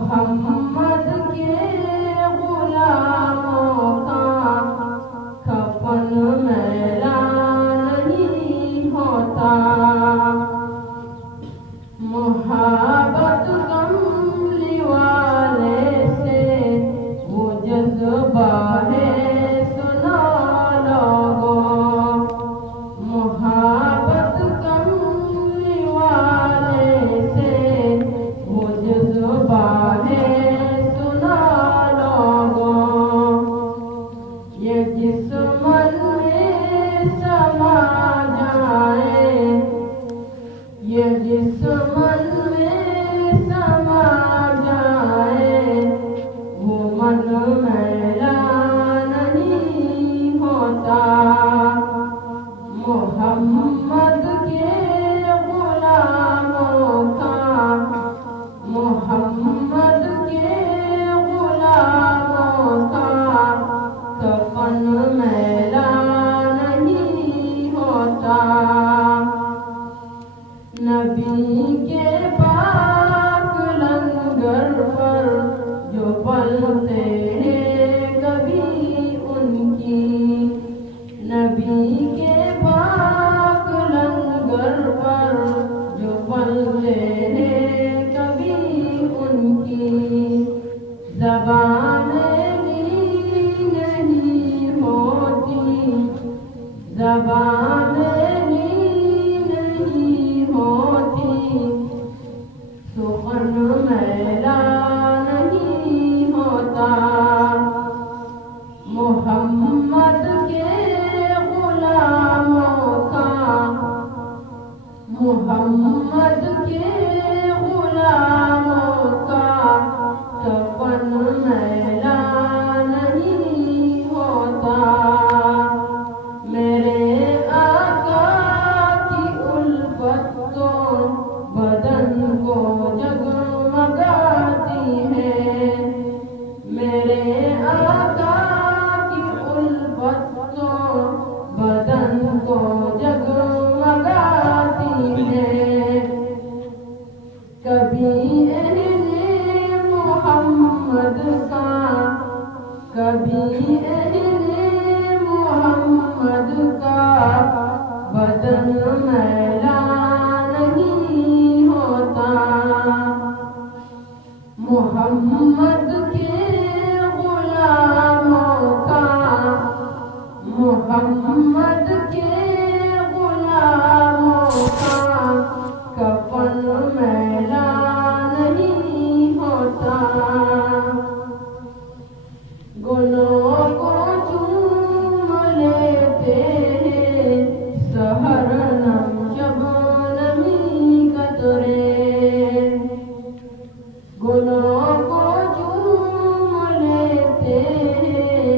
محمد کے غلاموں کا کفن میلا نہیں ہوتا، محبت کملی والے سے وہ جذبہ ہے سنا لوگوں، محبت کملی والے سے وہ جذبہ ہے سنا لوگوں، یہ جسم میں سما جائے، یہ جسم میں سما جائے، وہ من میلا نہیں ہوتا، محمد کے غلاموں کا، محمد کے غلاموں کا کفن میلا نہیں ہوتا، نبی کے پاک لنگر پر جو پلتے ہیں کبھی ان کی، نبی کے پاک لنگر پر جو پلتے ہیں کبھی ان کی، زبان نہیں ہوتی، زبان نہیں ہوتی، سخن میلا نہیں ہوتا، محمد کے غلاموں کا، محمد کے غلاموں کا کفن میلا نہیں ہوتا، میرے آقا کی الفت تو بدن کو جگمگاتی ہے، میرے آقا کی الفت تو بدن کو جگمگاتی ہے، کبھی اہل محمد کا، کبھی اہل محمد کا بدن میلا نہیں ہوتا، محمد کے غلاموں کا، محمد کے غلاموں کا کفن میلا نہیں ہوتا، گلوں کو چوم لیتے ہیں سحر نم شبنمی قطرے، گلوں کو چوم لیتے ہیں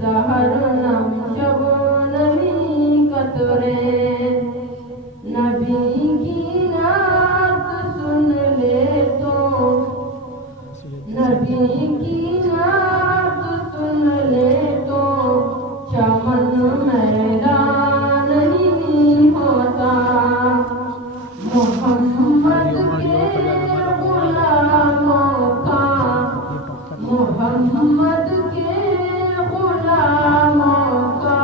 سحر نم شبنمی قطرے، نبی کی نعت سن لے تو، نبی کی نعت سن لے تو چمن میلا نہیں ہوتا، محمد کے غلاموں کا، محمد کے غلاموں کا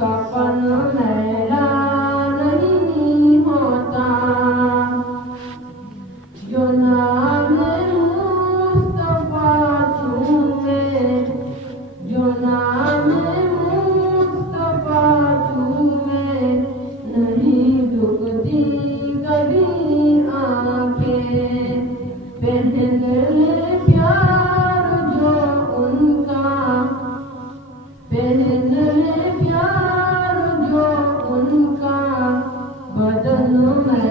کفن میلا نہیں ہوتا، جو نام مصطفیٰ چومے، جو نام مصطفیٰ چومے، نہیں دکھتی کبھی آنکھیں، پہن لے پیار جو ان کا، پہن لے پیار جو ان کا بدن میں